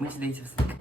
Мені здається, все таке.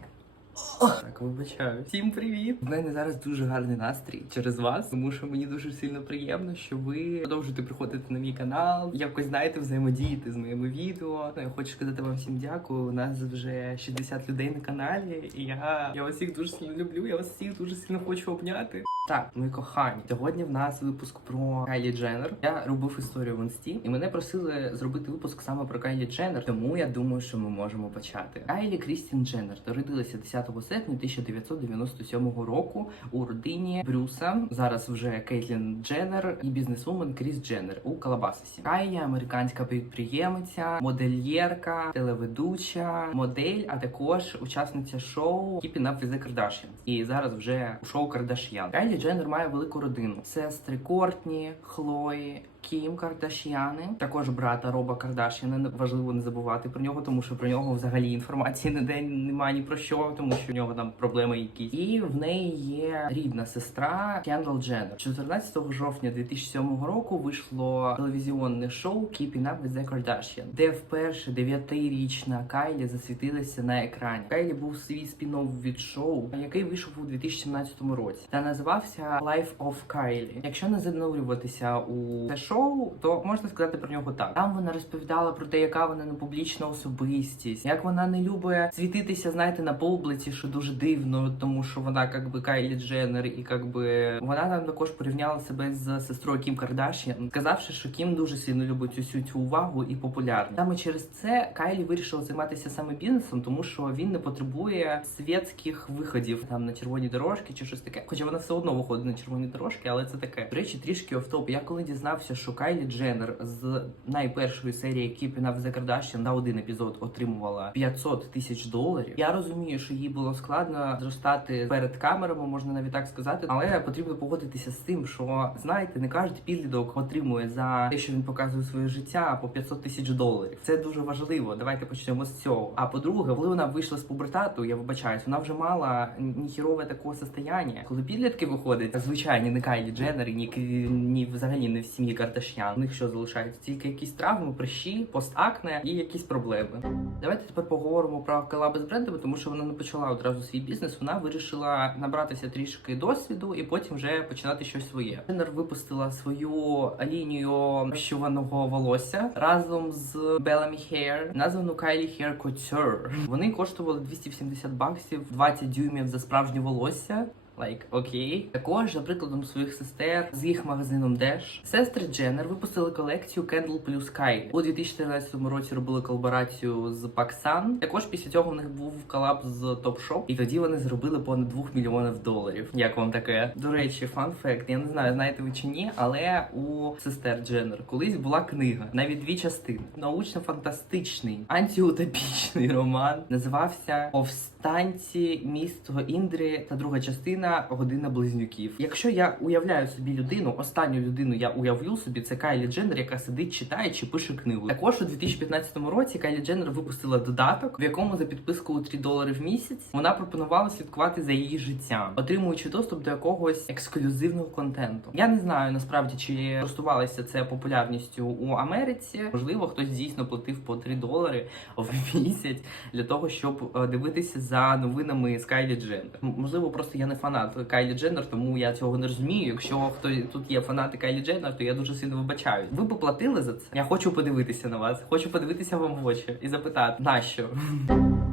Так, вибачаю. Всім привіт! У мене зараз дуже гарний настрій через вас, тому що мені дуже сильно приємно, що ви продовжуєте приходити на мій канал, якось знаєте, взаємодіяти з моїми відео. Ну, я хочу сказати вам всім дякую. У нас вже 60 людей на каналі, і я, я вас всіх дуже сильно люблю. Я вас всіх дуже сильно хочу обняти. Так, мої кохані, сьогодні в нас випуск про Кайлі Дженнер. Я робив історію в інсті, і мене просили зробити випуск саме про Кайлі Дженнер, тому я думаю, що ми можемо почати. Кайлі Крістін Дженнер народилася 10 серпня 1997 року у родині Брюса. Зараз вже Кейтлін Дженнер і бізнесвумен Кріс Дженнер у Калабасисі. Кайлі американська підприємиця, модельєрка, телеведуча, модель, а також учасниця шоу Keeping Up with the Kardashians. І зараз вже у шоу Кардаш'ян. Кайлі Дженнер має велику родину: сестри Кортні, Хлої. Кім Кардаш'яни, також брата Роба Кардаш'яна. Важливо не забувати про нього, тому що про нього взагалі інформації ніде немає ні про що, тому що в нього там проблеми якісь. І в неї є рідна сестра Кендал Дженнер. 14 жовтня 2007 року вийшло телевізіонне шоу Keeping Up with the Kardashian, де вперше дев'ятирічна Кайлі засвітилася на екрані. Кайлі був свій спін-офф від шоу, який вийшов у 2017 році, та називався Life of Kylie. Якщо не занурюватися у це шоу, то можна сказати про нього так. Там вона розповідала про те, яка вона не публічна особистість, як вона не любить світитися, знаєте, на публіці, що дуже дивно, тому що вона якби Кайлі Дженнер, і якби вона там також порівняла себе з сестрою Кім Кардашян, сказавши, що Кім дуже сильно любить усю цю увагу і популярність. Саме через це Кайлі вирішила займатися саме бізнесом, тому що він не потребує світських виходів там на червоні дорожки чи щось таке. Хоча вона все одно виходить на червоні дорожки, але це таке. До речі, трішки офтоп. Я коли дізнався, що Кайлі Дженнер з найпершої серії Keeping Up the Kardashian на один епізод отримувала 500 тисяч доларів. Я розумію, що їй було складно зростати перед камерами, можна навіть так сказати, але потрібно погодитися з тим, що знаєте, не кожен підліток отримує за те, що він показує своє життя по 500 тисяч доларів. Це дуже важливо. Давайте почнемо з цього. А по-друге, коли вона вийшла з пубертату, я вибачаюсь, вона вже мала ніхірове такого состояння. Коли підлітки виходять, звичайні не Кайлі Дженнер, ні, ні взагалі не в сім'ї Кардашян. У них що залишається? Тільки якісь травми, прищі, постакне і якісь проблеми. Давайте тепер поговоримо про колаби з брендами, тому що вона не почала одразу свій бізнес. Вона вирішила набратися трішки досвіду і потім вже починати щось своє. Дженнер випустила свою лінію розчуваного волосся разом з Bellamy Hair, названу Kylie Hair Couture. Вони коштували 280 баксів, 20 дюймів за справжнє волосся. Лайк, окей. Також, за прикладом своїх сестер з їх магазином Dash, сестри Дженнер випустили колекцію Candle Plus Kylie. У 2014 році робили колаборацію з Paksan. Також після цього в них був колаб з Topshop, і тоді вони зробили понад 2 мільйонів доларів. Як вам таке? До речі, фан факт. Я не знаю, знаєте ви чи ні, але у сестер Дженнер колись була книга, навіть дві частини. Научно-фантастичний антиутопічний роман називався Повстанці місто Індрі та друга частина Година близнюків. Якщо я уявляю собі людину, останню людину я уявлю собі, це Кайлі Дженнер, яка сидить, читає чи пише книгу. Також у 2015 році Кайлі Дженнер випустила додаток, в якому за підписку у 3 долари в місяць вона пропонувала слідкувати за її життям, отримуючи доступ до якогось ексклюзивного контенту. Я не знаю насправді, чи користувалося це популярністю у Америці. Можливо, хтось дійсно платив по 3 долари в місяць для того, щоб е, дивитися за новинами з Кайлі Дженнер. Можливо, просто я не фанат Кайлі Дженнер, тому я цього не розумію. Якщо хто тут є фанати Кайлі Дженнер, то я дуже сильно вибачаю. Ви б платили за це? Я хочу подивитися на вас, хочу подивитися вам в очі і запитати, нащо?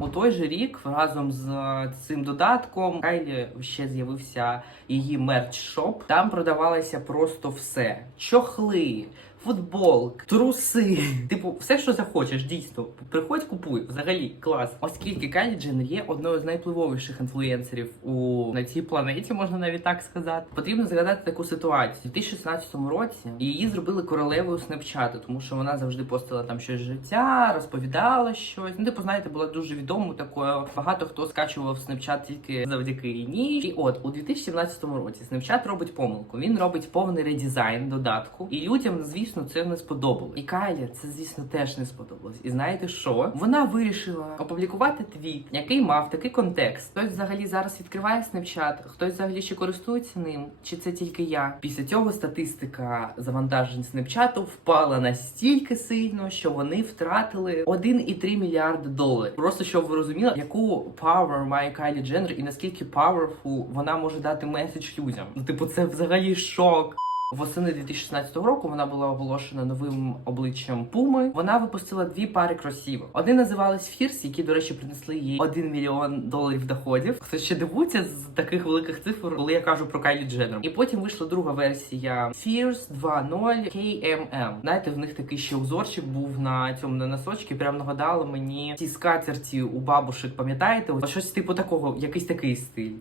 У той же рік разом з цим додатком Кайлі ще з'явився її мерч-шоп. Там продавалося просто все: чохли. Футболки, труси, типу, все, що захочеш, дійсно. Приходь, купуй. Взагалі, клас. Оскільки Кайлі Дженнер є одною з найвпливовіших інфлюенсерів у на цій планеті, можна навіть так сказати. Потрібно згадати таку ситуацію. У 2016 році її зробили королевою снапчату, тому що вона завжди постила там щось життя, розповідала щось. Ну, типу, знаєте, була дуже відомою такою. Багато хто скачував снапчат тільки завдяки ній. І от у 2017 році Snapchat робить помилку. Він робить повний редизайн додатку, і людям, звісно. Звісно, це не сподобалось. І Кайлі це, звісно, теж не сподобалось. І знаєте що? Вона вирішила опублікувати твіт, який мав такий контекст. Хтось взагалі зараз відкриває Snapchat, хтось взагалі ще користується ним, чи це тільки я. Після цього статистика завантажень Snapchat впала настільки сильно, що вони втратили 1,3 мільярди доларів. Просто щоб ви розуміли, яку power має Кайлі Дженнер і наскільки powerful вона може дати меседж людям. Ну, типу, це взагалі шок. Восени 2016 року вона була оголошена новим обличчям Пуми. Вона випустила дві пари кросівок. Один називались Фірс, які, до речі, принесли їй 1 мільйон доларів доходів. Хто ще дивується з таких великих цифр, коли я кажу про Кайлі Дженнер. І потім вийшла друга версія Fierce 2.0 KMM. Знаєте, в них такий ще узорчик був на цьому на носочці. Прям нагадало мені ті скатерті у бабушек. Пам'ятаєте? Щось типу такого, якийсь такий стиль.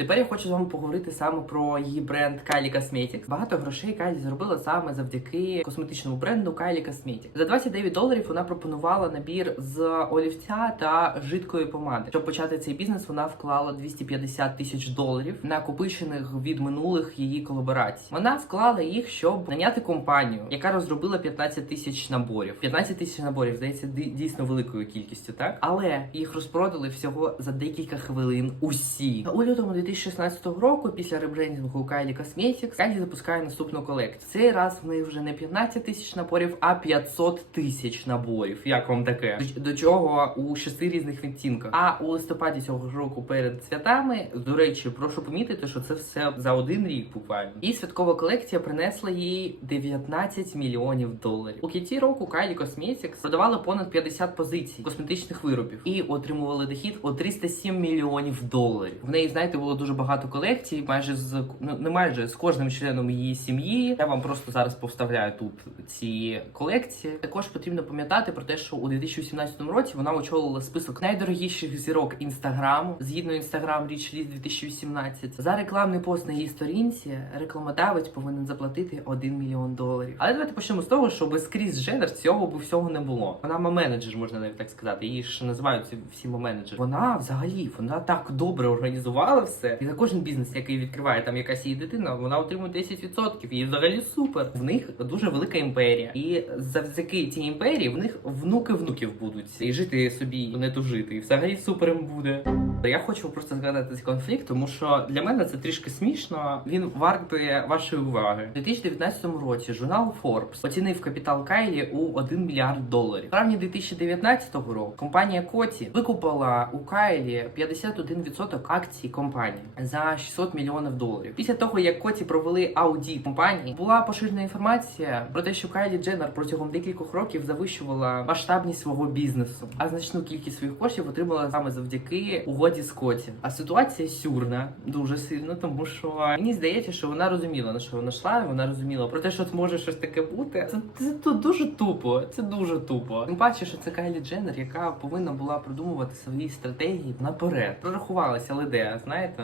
Тепер я хочу з вами поговорити саме про її бренд Kylie Cosmetics. Багато грошей Kylie заробила саме завдяки косметичному бренду Kylie Cosmetics. За 29 доларів вона пропонувала набір з олівця та жидкої помади. Щоб почати цей бізнес, вона вклала 250 тисяч доларів, накопичених від минулих її колаборацій. Вона вклала їх, щоб наняти компанію, яка розробила 15 тисяч наборів. 15 тисяч наборів здається дійсно великою кількістю, так але їх розпродали всього за декілька хвилин. Усі у лютому 2016 року, після ребрендингу Kylie Cosmetics, Kylie запускає наступну колекцію. Цей раз в неї вже не 15 тисяч наборів, а 500 тисяч наборів. Як вам таке? До, чого у шести різних відтінках. А у листопаді цього року перед святами, до речі, прошу помітити, що це все за один рік буквально. І святкова колекція принесла їй 19 мільйонів доларів. У кінці року Kylie Cosmetics продавала понад 50 позицій косметичних виробів і отримували дохід у 307 мільйонів доларів. В неї, знаєте, було дуже багато колекцій, майже з ну не майже з кожним членом її сім'ї. Я вам просто зараз повставляю тут ці колекції. Також потрібно пам'ятати про те, що у 2017 році вона очолила список найдорогіших зірок інстаграму згідно інстаграм Rich List 2018. За рекламний пост на її сторінці рекламодавець повинен заплатити 1 мільйон доларів. Але давайте почнемо з того, що без Кріс Дженнер цього б всього не було. Вона менеджер, можна навіть так сказати. Її ж називають всі менеджери. Вона взагалі вона так добре організувала все. І за кожен бізнес, який відкриває там якась її дитина, вона отримує 10%. І взагалі супер. В них дуже велика імперія. І завдяки цій імперії в них внуки внуків будуть і жити собі не тужити. І взагалі супер їм буде. Я хочу просто згадати цей конфлікт, тому що для мене це трішки смішно. Він вартує вашої уваги. У 2019 році журнал Forbes оцінив капітал Кайлі у 1 мільярд доларів. В травні 2019 року компанія Коті викупила у Кайлі 51% акцій компанії за 600 мільйонів доларів. Після того як Коті провели аудіт компанії, була поширена інформація про те, що Кайлі Дженнер протягом декількох років завищувала масштабність свого бізнесу, а значну кількість своїх коштів отримала саме завдяки угоді з Коті. А ситуація сюрна дуже сильно, тому що мені здається, що вона розуміла на що вона йшла. Вона розуміла про те, що може щось таке бути. Це, це, це дуже тупо. Це дуже тупо. Тим паче, що це Кайлі Дженнер, яка повинна була продумувати свої стратегії наперед. Прорахувалася леде, знаєте.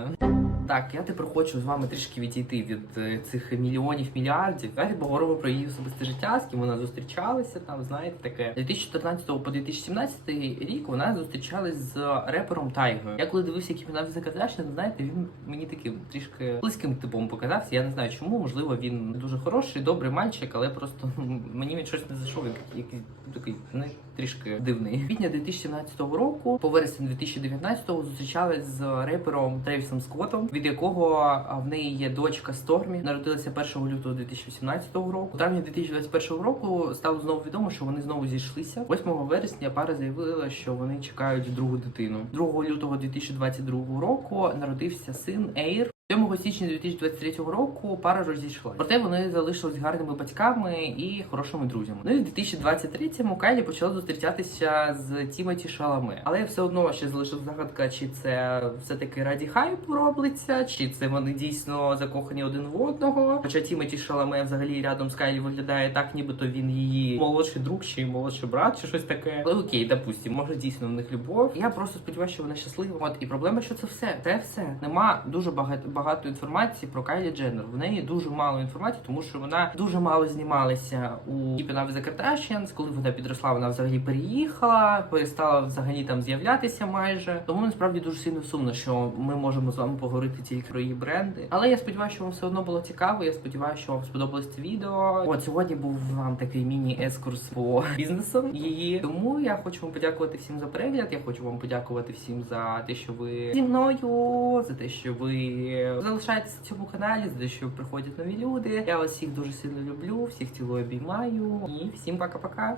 Так, я тепер хочу з вами трішки відійти від е, цих мільйонів мільярдів. Давайте поговоримо про її особисте життя, з ким вона зустрічалася. Там знаєте таке. З 2014 по 2017 рік вона зустрічалась з репером Тайгою. Я коли дивився, який вона Казахстан, знаєте, він мені таким трішки близьким типом показався. Я не знаю чому. Можливо, він дуже хороший, добрий мальчик, але просто мені він щось не зайшов. Він якийсь такий не трішки дивний. Квітня 2017 року, по вересень 2019 зустрічалась з репером Тревісом Скоттом, від якого в неї є дочка Стормі. Народилася 1 лютого 2017 року. У травні 2021 року стало знову відомо, що вони знову зійшлися. 8 вересня пара заявила, що вони чекають другу дитину. 2 лютого 2022 року народився син Ейр. 7 січня 2023 року пара розійшла. Проте вони залишились гарними батьками і хорошими друзями. Ну і в 2023-му Кайлі почала зустрічатися з Тімоті Шаламе. Але все одно ще залишилась загадка, чи це все таки раді хайпу робиться, чи це вони дійсно закохані один в одного. Хоча Тімоті Шаламе взагалі рядом з Кайлі виглядає так, нібито він її молодший друг чи молодший брат, чи щось таке. Але окей, допустим, може дійсно в них любов. Я просто сподіваюся, що вона щаслива. От і проблема, що це все. Це все нема дуже багато багато інформації про Кайлі Дженнер. В неї дуже мало інформації, тому що вона дуже мало знімалася у Keeping the Kardashians. Коли вона підросла, вона взагалі переїхала, перестала взагалі там з'являтися майже. Тому насправді дуже сильно сумно, що ми можемо з вами поговорити тільки про її бренди. Але я сподіваюся, що вам все одно було цікаво. Я сподіваюся, що вам сподобалось це відео. От сьогодні був вам такий міні-ескурс по бізнесу її. Тому я хочу вам подякувати всім за перегляд. Я хочу вам подякувати всім за те, що ви зі мною, за те, що ви залишаєтеся в цьому каналі, за що приходять нові люди. Я вас всіх дуже сильно люблю, всіх цілую обіймаю і всім пока-пока.